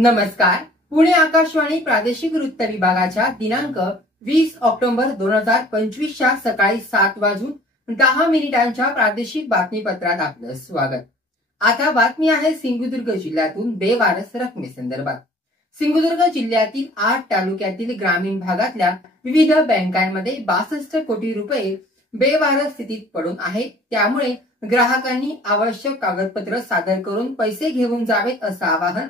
नमस्कार. पुणे आकाशवाणी प्रादेशिक वृत्त विभागाच्या दिनांक 20 ऑक्टोबर 2025 च्या सकाळी 7:10 प्रादेशिक बातमीपत्रात आपलं स्वागत. आता बातमी आहे सिंधुदुर्ग जिल्ह्यातून बेवारस रकमेसंदर्भात. सिंधुदुर्ग जिल्ह्यातील 8 तालुक्यातील ग्रामीण भागातल्या विविध बँकांमध्ये 62 कोटी रुपये बेवारस स्थितीत पडून आहेत. त्यामुळे ग्राहकांनी आवश्यक कागदपत्र सादर करून पैसे घेऊन जावेत असं आवाहन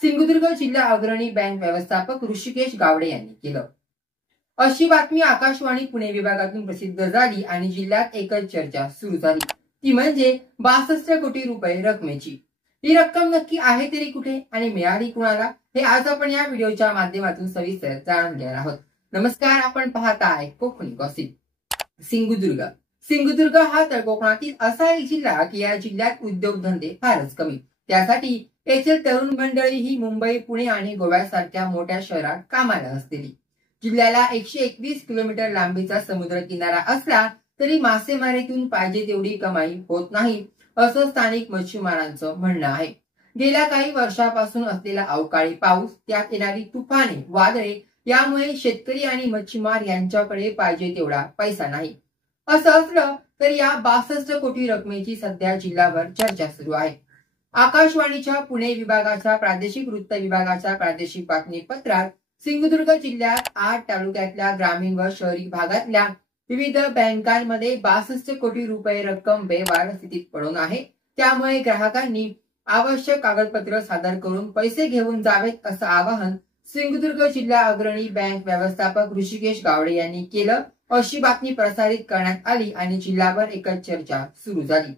सिंधुदुर्ग जिल्हा अग्रणी बँक व्यवस्थापक ऋषिकेश गावडे यांनी केलं. अशी बातमी आकाशवाणी पुणे विभागातून प्रसिद्ध झाली आणि जिल्ह्यात एकच चर्चा सुरू झाली, ती म्हणजे 62 कोटी रुपये रकमेची. ही रक्कम नक्की आहे तरी कुठे आणि मिळाली कुणाला, हे आज आपण या व्हिडिओच्या माध्यमातून सविस्तर जाणून घेणार आहोत. नमस्कार, आपण पाहताय कोकणी गॉसिप. सिंधुदुर्ग हा तळकोकणातील असा एक जिल्हा की या जिल्ह्यात उद्योगधंदे फारच कमी. त्यासाठी येथील तरुण मंडळी ही मुंबई, पुणे आणि गोव्यासारख्या मोठ्या शहरात कामाला असलेली. जिल्ह्याला 121 किलोमीटर लांबीचा समुद्र किनारा असला तरी मासेमारीतून पाहिजे तेवढी कमाई होत नाही असं स्थानिक मच्छीमारांचं म्हणणं आहे. गेल्या काही वर्षापासून असलेला अवकाळी पाऊस, त्यात येणारी तुफाने, वादळे यामुळे शेतकरी आणि मच्छीमार यांच्याकडे पाहिजे तेवढा पैसा नाही. असं असलं तरी या 62 कोटी रकमेची सध्या जिल्हाभर चर्चा सुरू आहे. आकाशवाणीच्या पुणे विभागाच्या प्रादेशिक वृत्त विभागाच्या प्रादेशिक बातमीपत्रात सिंधुदुर्ग जिल्ह्यात 8 तालुक्यातल्या ग्रामीण व शहरी भागातल्या विविध बँकांमध्ये 62 कोटी रुपये रक्कम बेवारस स्थितीत पडून आहे. त्यामुळे ग्राहकांनी आवश्यक कागदपत्र सादर करून पैसे घेऊन जावेत असं आवाहन सिंधुदुर्ग जिल्हा अग्रणी बँक व्यवस्थापक ऋषिकेश गावडे यांनी केलं. अशी बातमी प्रसारित करण्यात आली आणि जिल्हाभर एकच चर्चा सुरू झाली,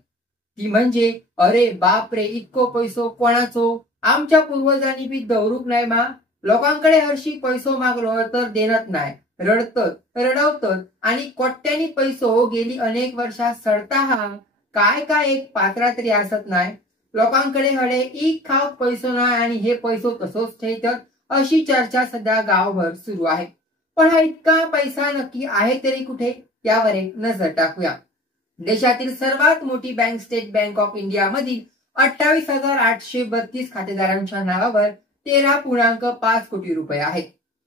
ती म्हणजे अरे बाप रे, इतको पैसो कोणाचो, आमच्या पूर्वजांनी बी दौरूक नाही मा, लोकांकडे हरशी पैसो मागलो तर देणत नाही, रडवतात आणि कोट्यानी पैसो गेली अनेक वर्षा सडता हा काय काय एक पात्रा तरी असत नाही. लोकांकडे हडे एक खाव पैसो नाही आणि हे पैसो तसोच ठेवतात. अशी चर्चा सध्या गावभर सुरू आहे. पण हा इतका पैसा नक्की आहे तरी कुठे, यावर एक नजर टाकूया. देशातील सर्वात मोठी bank state bank of India मधील 28,832 खातेदारांच्या नावावर 13.5 कोटी रुपये आहेत.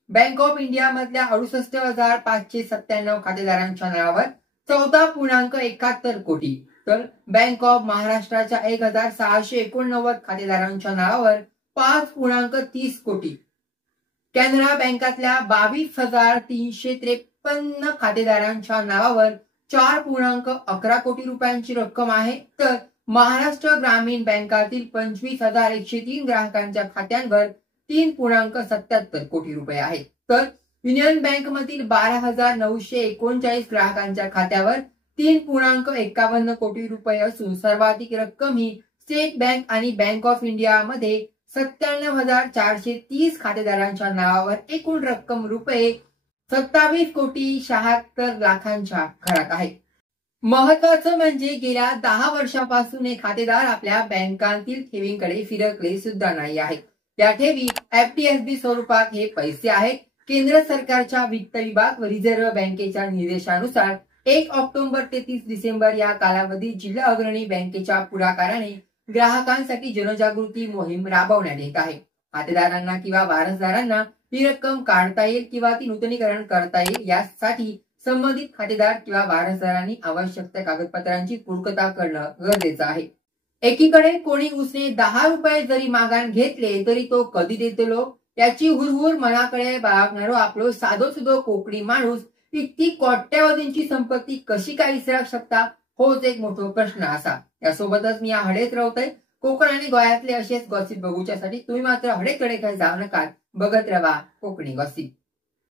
बँक ऑफ इंडिया मधल्या 68,597 खातेदारांच्या नावावर 14.71 कोटी, तर बँक ऑफ महाराष्ट्राच्या 1,689 खातेदारांच्या नावावर 5.30 कोटी, कॅनरा बँकातल्या 22,353 खातेदारांच्या नावावर 4.11 कोटी रुपयांची रक्कम आहे. तर महाराष्ट्र ग्रामीण बँकातील 25,103 ग्राहकांच्या खात्यांवर 3.77 कोटी रुपये आहेत. तर युनियन बँक मधील 12,939 ग्राहकांच्या खात्यावर 3.51 कोटी रुपये असून सर्वाधिक रक्कम ही स्टेट बँक आणि बँक ऑफ इंडिया मध्ये 97,430 खातेदारांच्या नावावर एकूण रक्कम रुपये 27 कोटी 76 लाखांच्या घरात आहे. महत्वाचं म्हणजे गेल्या 10 वर्षापासून हे खातेदार आपल्या बँकांतील ठेवींकडे फिरकले सुद्धा नाही आहेत. या ठेवी FDSB स्वरूपात हे पैसे आहेत. केंद्र सरकारच्या वित्त विभाग व रिझर्व्ह बँकेच्या निर्देशानुसार 1 ऑक्टोबर ते 30 डिसेंबर या कालावधीत जिल्हा अग्रणी बँकेच्या पुढाकाराने ग्राहकांसाठी जनजागृती मोहीम राबवण्यात येत आहे. खातेदारांना किंवा वारसदारांना ही रक्कम काढता येईल किंवा ती नूतनीकरण करता येईल, यासाठी संबंधित खातेदार किंवा वारसदारांनी आवश्यक त्या कागदपत्रांची पूर्तता करणं गरजेचं आहे. एकीकडे कोणी उसने 10 रुपये जरी मागान घेतले तरी तो कधी देतलो याची हुरहुर मनाकडे बाळगणारो आपलो साधो सुधो कोकणी माणूस इतकी कोट्यावधींची संपत्ती कशी काय विसरू शकता, होच एक मोठा प्रश्न असा. यासोबतच मी या हडेत राहतोय. कोकण आणि गोव्यातले असेच गॉसिप बघूच्यासाठी तुम्ही मात्र हडेकडे काही जाऊ नका, बघत रहा कोकणी गॉसिप.